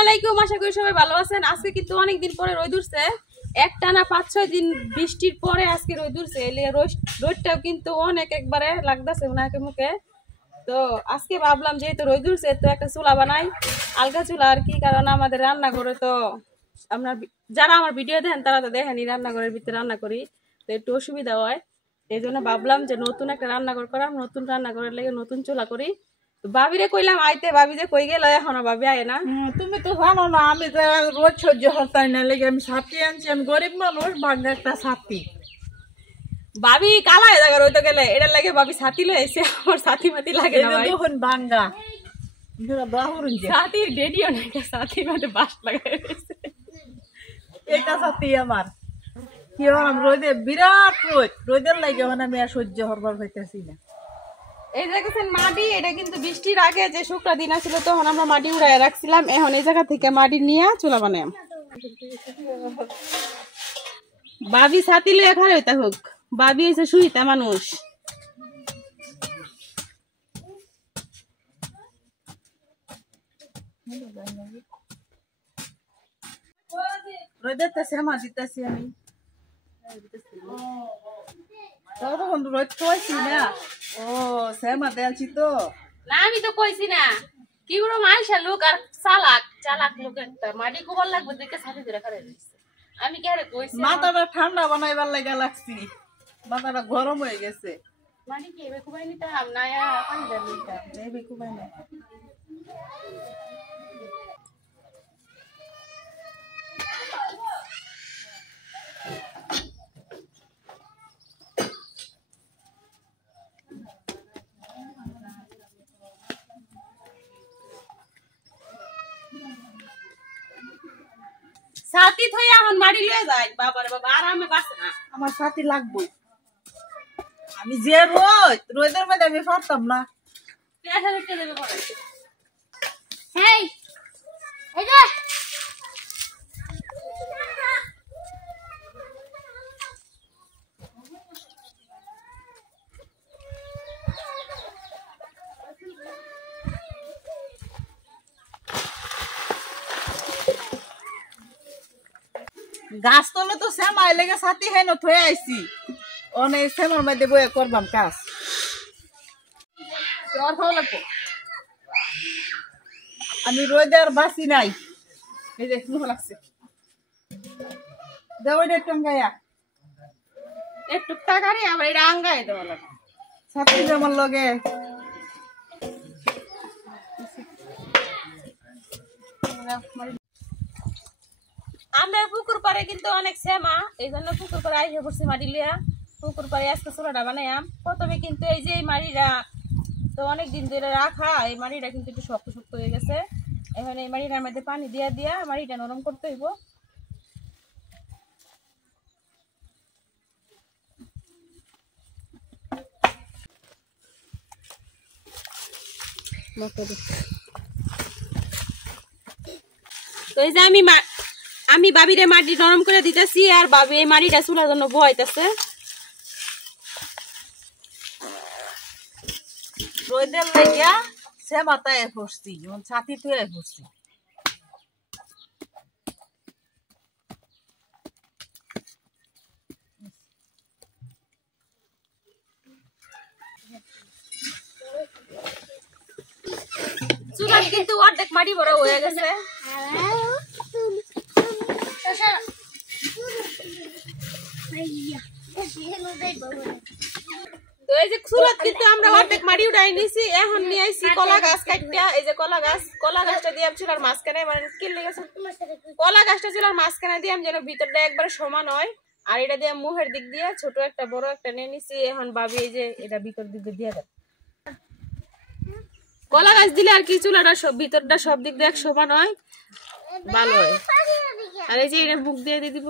আলাইকুম, আশা করি সবাই ভালো আছেন। আজকে কিন্তু অনেক দিন পরে রোদ উঠছে, একটানা 5-6 দিন বৃষ্টির পরে আজকে রোদ উঠছে। রোদটাও কিন্তু অনেক একবারে লাগতেছে ওনাকে মুখে। তো আজকে ভাবলাম যেহেতু রোদ উঠছে তো একটা চুলা বানাই, আলগা চুলা আর কি। কারণ আমাদের রান্নাঘরে তো আমরা যারা আমার ভিডিও দেখেন তারা তো দেখেনি রান্নাঘরের ভিতরে রান্না করি, তো একটু অসুবিধা হয়। এই জন্য ভাবলাম যে নতুন একটা রান্নাঘর করাম, নতুন রান্নাঘরের লেগে নতুন চুলা করি। ভাবিরে কইলাম আইতে, ভাবি যে কই গেল এখনো ভাবি আয় না। তুমি তো জানো না আমি তো রোজ সহ্য হতাই না লেগে আমি ছাতি আনছি। আমি গরিব মানুষ, ভাগ্য একটা ছাতি। ভাবি কালা হয়ে যাবে রইতে গেলে, এটার লাগে ভাবি ছাতি লয়ে এসে আমার ছাতি মাতি লাগে না ভাই। দেখুন ভাঙ্গা ছাতির রেডিও না, এটা ছাতি মাঝে বাস লাগাই রয়েছে। এটা ছাতি আমার কি হলাম রোদে, বিরাট রোদের লাগে আমি আর সহ্য হরবার হইতেছি না। এই দেখেছেন মাটি, এটা কিন্তু বৃষ্টির আগে যে শুকনা দিন ছিল তখন আমরা মাটি উড়াই রাখছিলাম। এখন এই জায়গা থেকে মাটি নিয়ে চুলা বানাই। ভাবি ছাতি লইয়া খারে হইতা হোক, ভাবি হয়েছে শুইতা মানুষ। রোদের তো শ্যামা দিতেছি আমি, তখন রোদ কইছি না। ও শ্যামা দেলছি তো না, আমি তো কইছি না কি বড় মাইশা লোক আর চালাক চালাক লোক একটা মাটি গোবর লাগবে দেখে ছাতি ধরে খারে দিচ্ছে। আমি কি আরে কইছি মাথাটা ঠান্ডা বানাইবার লাগা লাগছি, মাথাটা গরম হয়ে গেছে। মাটি কি এবে কুবাই নিতাম না, পানি দাম নিতাম নেবে কুবাই না। ছাতি থই এখন মাটি লয়ে যায়। বাবারে বাবা আরামে বাসে না। আমার সাথে লাগবে, আমি যে রোদের মধ্যে আমি পারতাম না। পেশা দেখতে দেবে পরে। হেই এই যে গাছ তলে তো শ্যামাই লেগে সাথী হেন থয়ে আইছি, অনেক শ্যামার মধ্যে বয়ে করবাম কাজ। আমি রোদে আর বাসি নাই। এই যে মুখ লাগছে দেওয়াই টঙ্গাইয়া একটু টাকারে আবার এটা আঙ্গায় দেওয়া লাগে। সাথী যেমন লগে আমরা পুকুর পাড়ে কিন্তু অনেক শ্যামা, এই জন্য পুকুর পাড়ে আইসে পড়ছি মাটি লিয়া। পুকুর পাড়ে আজকে চুলাটা বানাইয়াম। প্রথমে কিন্তু এই যে এই মাটিটা তো অনেক দিন ধরে রাখা, এই মাটিটা কিন্তু একটু শক্ত শক্ত হয়ে গেছে। এখন এই মাটিটার মধ্যে পানি দিয়া দিয়া মাটিটা নরম করতে হইব। তো এই যে আমি বাবিরে মাটি নরম করে দিতেছি, আর বাবি এই মাটিটা চুলার জন্য বহাইতেছে। রোদের লাগিয়া শ্যামাতায় পড়ছি, ছাতি থয়ে পড়ছি। চুলার কিন্তু অর্ধেক মাটি বড় হয়ে গেছে। তো এই যে চুলাত কিন্তু আমরা অর্ধেক মাটি উঠাই নিছি। এখন নিয়ে আইছি কলা গাছ কাটিয়া। এই যে কলা গাছটা দিয়ে চুলার মাঝখানে, মানে কিনলে গেছে কলা গাছটা চুলার মাঝখানে দিয়ে যেন ভিতরটা একবারে সমান হয়। আর এটা দিয়ে মুখের দিক দিয়ে ছোট একটা বড় একটা নিয়ে নিছি। এখন ভাবি এই যে এটা ভিতর দিক দিয়ে দেয়, কলা গাছ দিলে আর কি চুলাটা সব ভিতরটা সব দিক দিয়ে সমান হয়, ভালো হয়। আর এই যে এটা মুখ দিয়ে দিয়ে দিব।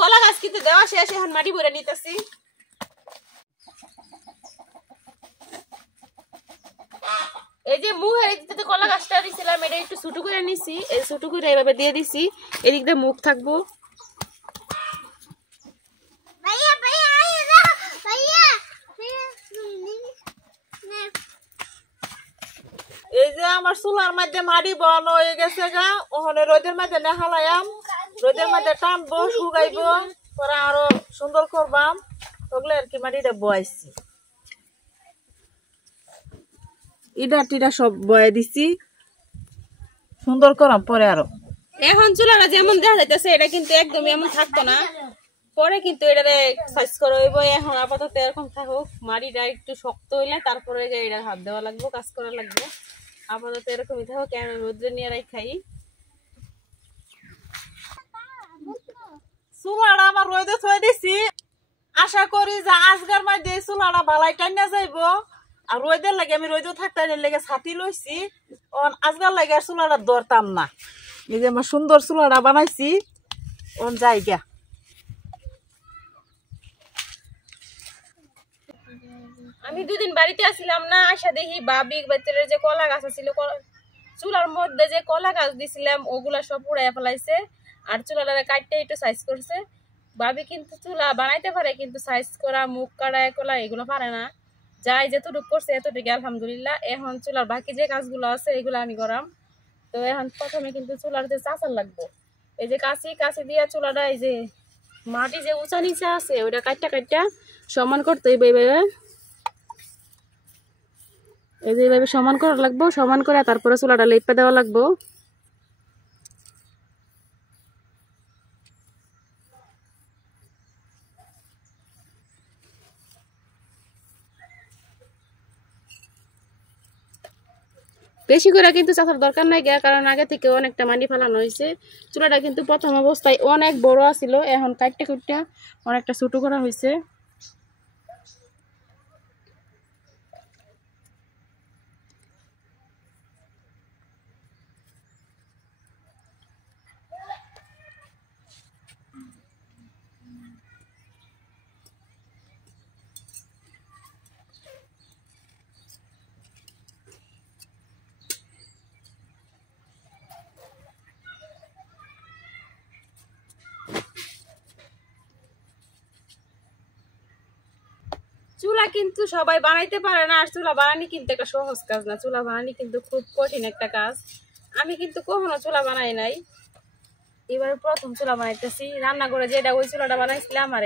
কলা গাছ কিন্তু দেওয়া শেষ, এখন মাটি ভরে নিতেছি। এই যে মুখের এদিকে কলা গাছটা দিছিলাম, এটা একটু ছোট করে নিছি। এই ছোট করে এইভাবে দিয়ে দিছি, এদিক দিয়ে মুখ থাকবো। যে আমার চুলার মধ্যে মাটি বন হয়ে গেছে গা, ওখানে রোদের মধ্যে নেখালাম, রোদের মধ্যে টানবো, শুকাইবো, পরে আরো সুন্দর করবাম, ওগুলো আর কি মাটিটা বয়াইছি। ইটা টিটা সব বয়ে দিছি, সুন্দর করাম পরে আরো। এখন চুলাটা যেমন দেখা যাইতেছে এটা কিন্তু একদমই এমন থাকতো না, পরে কিন্তু এটারে সাইজ করা হইব। এখন আপাতত এরকম থাকুক, মাটিটা একটু শক্ত হইলে তারপরে যে এটার হাত দেওয়া লাগবে, কাজ করা লাগবে। আপাতত এরকমই থাকুক, কেন রোদ্রে নিয়ে খাই। চুলাটা আমার রোদে থয়ে দিছি, আশা করি যে আজকের মধ্যে চুলাটা ভালাই টাইনা যাইব। আর রোদের লাগে আমি রোদেও থাকতে লেগে ছাতি লইছি, আজকাল লাগে আর চুলাটা দরতাম না। এই যে আমার সুন্দর চুলাটা বানাইছি, জায়গা আমি দুদিন বাড়িতে আসছিলাম না, আসা দেখি বাবির বাচ্চাদের যে কলা গাছ ছিল, চুলার মধ্যে যে কলা গাছ দিছিলাম ওগুলা সব পুড়াইয়া ফেলাইছে। আর চুলাটা কাটতে একটু সাইজ করছে। বাবি কিন্তু চুলা বানাইতে পারে, কিন্তু সাইজ করা, মুখ কাটা, কলা এগুলো পারে না। যাই যেতটুকু করছে এতটুকু আলহামদুলিল্লাহ। এখন চুলার বাকি যে কাজগুলো আছে এগুলো আমি করাম। তো এখন প্রথমে কিন্তু চুলার যে চাচার লাগবো, এই যে কাছি দিয়া চুলাটা, এই যে মাটি যে উঁচা নিচা আছে ওইটা কাটটা সমান করতে হইবে। এই যে এইভাবে সমান করা লাগবো, সমান করে তারপরে চুলাটা লেপে দেওয়া লাগবো। বেশি করে কিন্তু চাষার দরকার নাই গিয়া, কারণ আগে থেকে অনেকটা মাটি ফেলানো হয়েছে। চুলাটা কিন্তু প্রথম অবস্থায় অনেক বড় ছিল, এখন কাটতে কুটটা অনেকটা ছোট করা হয়েছে। চুলা কিন্তু সবাই বানাইতে পারে না, আর চুলা বানানি কিন্তু একটা সহজ কাজ না। চুলা বানানি কিন্তু খুব কঠিন একটা কাজ। আমি কিন্তু কখনো চুলা বানাই নাই, এবার প্রথম চুলা বানাইতেছি। রান্না করে যেটা ওই চুলাটা বানাইছিলাম, আর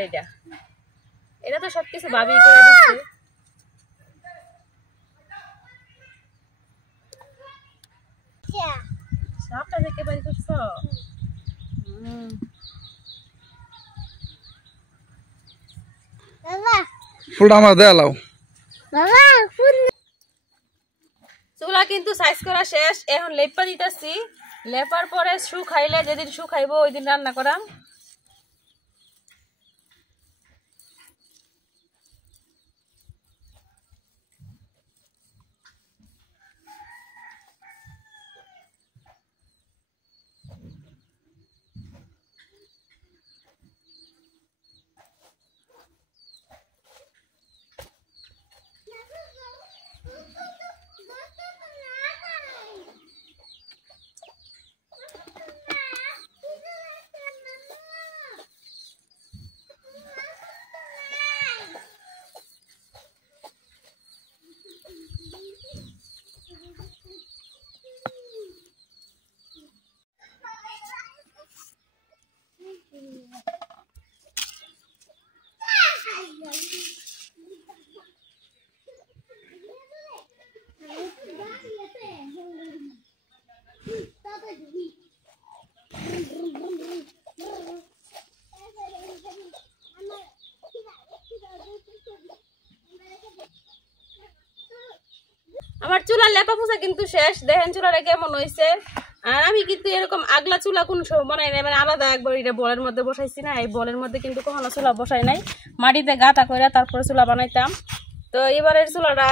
এটা তো সবকিছু ভাবি করে দিচ্ছে। সাপটা দেখে বাড়ি করছো? ফুলটা আমার দেয়ালাও। চুলা কিন্তু সাইজ করা শেষ, এখন লেপা দিতেছি। লেপার পরে শুকাইলে, যেদিন শুকাইবো ওই দিন রান্না করাম। আমার চুলার লেপা পোছা কিন্তু শেষ, দেখেন চুলাটা কেমন হয়েছে। আর আমি কিন্তু এরকম আগলা চুলা কোন সময় বানাই নাই, মানে আলাদা একবার এটা বলের মধ্যে বসাইছি না, এই বলের মধ্যে কিন্তু কখনো চুলা বসাই নাই। মাটিতে গাঁথা করে তারপরে চুলা বানাইতাম। তো এবারের চুলাটা,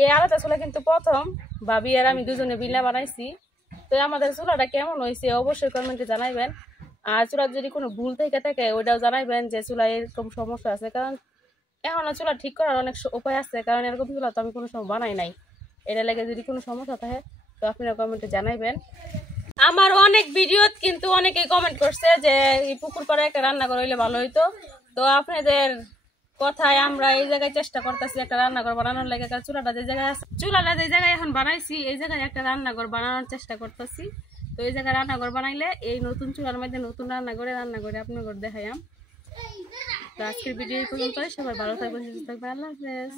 এই আলাদা চুলা কিন্তু প্রথম ভাবি আর আমি দুজনে বিলা বানাইছি। তো আমাদের চুলাটা কেমন হয়েছে অবশ্যই কমেন্টে জানাইবেন। আর চুলার যদি কোনো ভুল থেকে থাকে ওইটাও জানাইবেন যে চুলা এরকম সমস্যা আছে, কারণ এখনো চুলা ঠিক করার অনেক উপায় আছে, কারণ এরকম চুলা তো আমি কোনো সময় বানাই নাই। এটা লেগে যদি কোনো সমস্যা থাকে তো আপনারা কমেন্টে জানাইবেন। আমার অনেক ভিডিও কিন্তু অনেকেই কমেন্ট করছে যে এই পুকুর পাড়ে একটা রান্না করাইলে ভালো হইতো। তো আপনাদের কথায় আমরা এই জায়গায় চেষ্টা করতেছি একটা রান্নাঘর বানানোর লাগে। চুলাটা যে জায়গায় এখন বানাইছি এই জায়গায় একটা রান্নাঘর বানানোর চেষ্টা করতেছি। তো এই জায়গায় রান্নাঘর বানাইলে এই নতুন চুলার মধ্যে নতুন রান্নাঘরে আপনাদের দেখাইম। তো আজকের ভিডিও পর্যন্ত, সবাই ভালো থাকবেন, সুস্থ থাকবেন, আল্লাহ হাফেজ।